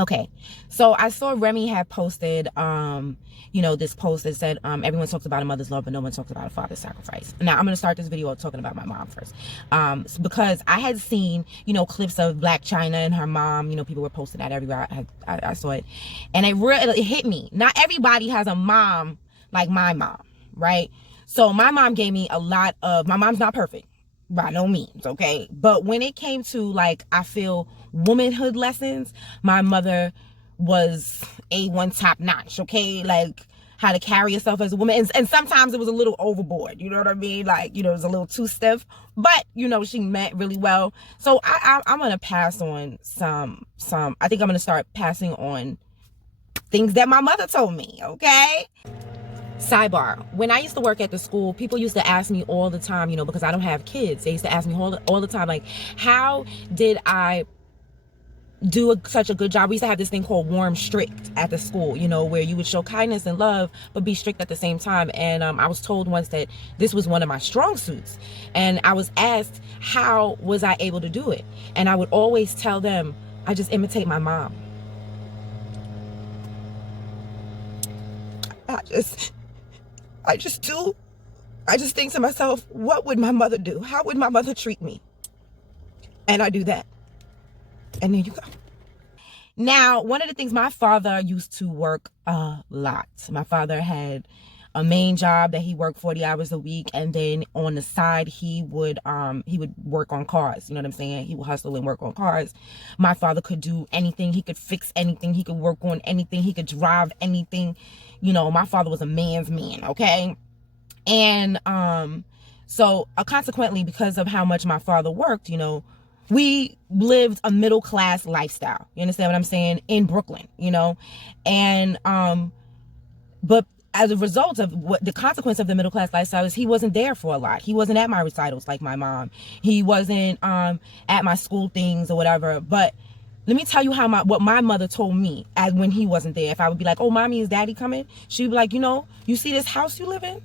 Okay, so I saw Remy had posted, this post that said, everyone talks about a mother's love, but no one talks about a father's sacrifice. Now, I'm going to start this video talking about my mom first, because I had seen, clips of Black China and her mom. People were posting that everywhere. I saw it, and it hit me. Not everybody has a mom like my mom, right? So my mom gave me a lot of, my mom's not perfect by no means, okay? But when it came to, like, I feel womanhood lessons, my mother was A1 top notch, okay? Like, how to carry yourself as a woman. And sometimes it was a little overboard, you know what I mean? Like, it was a little too stiff, but, she meant really well. So I'm going to pass on some, I think I'm going to start passing on things that my mother told me, okay? Sidebar, when I used to work at the school, people used to ask me all the time, because I don't have kids. They used to ask me all the time, like, how did I do such a good job? We used to have this thing called warm strict at the school, where you would show kindness and love, but be strict at the same time. And I was told once that this was one of my strong suits. And I was asked, how was I able to do it? And I would always tell them, I just imitate my mom. I just think to myself, what would my mother do? How would my mother treat me? And I do that. And there you go. Now, one of the things, my father used to work a lot. My father had a main job that he worked 40 hours a week, and then on the side he would work on cars. You know what I'm saying? He would hustle and work on cars. My father could do anything. He could fix anything. He could work on anything. He could drive anything. My father was a man's man, okay? And so consequently, because of how much my father worked, we lived a middle class lifestyle. You understand what I'm saying? In Brooklyn, and but as a result of what the consequence of the middle class lifestyle is, he wasn't there for a lot. He wasn't at my recitals like my mom. He wasn't at my school things or whatever. But let me tell you what my mother told me as when he wasn't there. If I would be like, oh, mommy, is daddy coming? She'd be like, you see this house you live in?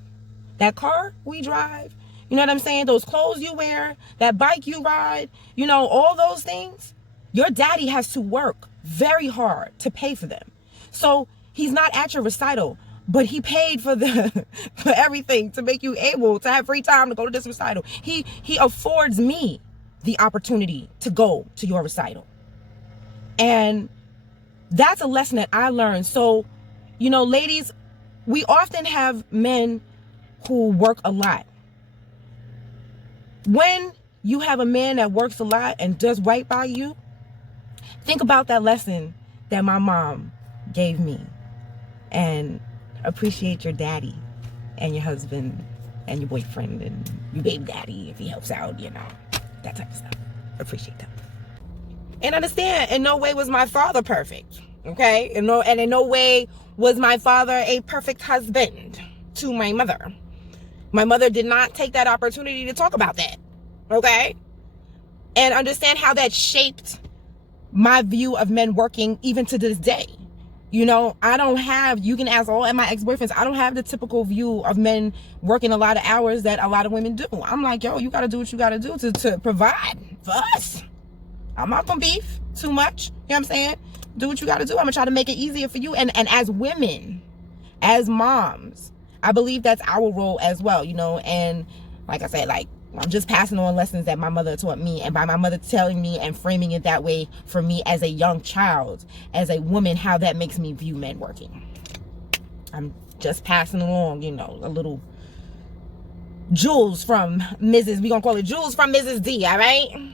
That car we drive? You know what I'm saying? Those clothes you wear, that bike you ride, all those things. Your daddy has to work very hard to pay for them. So he's not at your recital, but he paid for for everything to make you able to have free time to go to this recital. He affords me the opportunity to go to your recital. And that's a lesson that I learned. So, ladies, we often have men who work a lot. When you have a man that works a lot and does right by you, think about that lesson that my mom gave me, and appreciate your daddy and your husband and your boyfriend and your baby daddy if he helps out, that type of stuff. Appreciate them. And understand, in no way was my father perfect, okay? And in no way was my father a perfect husband to my mother. My mother did not take that opportunity to talk about that, okay? And understand how that shaped my view of men working even to this day. I don't have, you can ask all of my ex-boyfriends, I don't have the typical view of men working a lot of hours that a lot of women do. I'm like, yo, you got to do what you got to do to provide for us. I'm not going to beef too much. You know what I'm saying? Do what you got to do. I'm going to try to make it easier for you. And as women, as moms, I believe that's our role as well, and like I said, I'm just passing on lessons that my mother taught me, and by my mother telling me and framing it that way for me as a young child, as a woman, how that makes me view men working. I'm just passing along, a little jewels from we're going to call it jewels from Mrs. D, all right?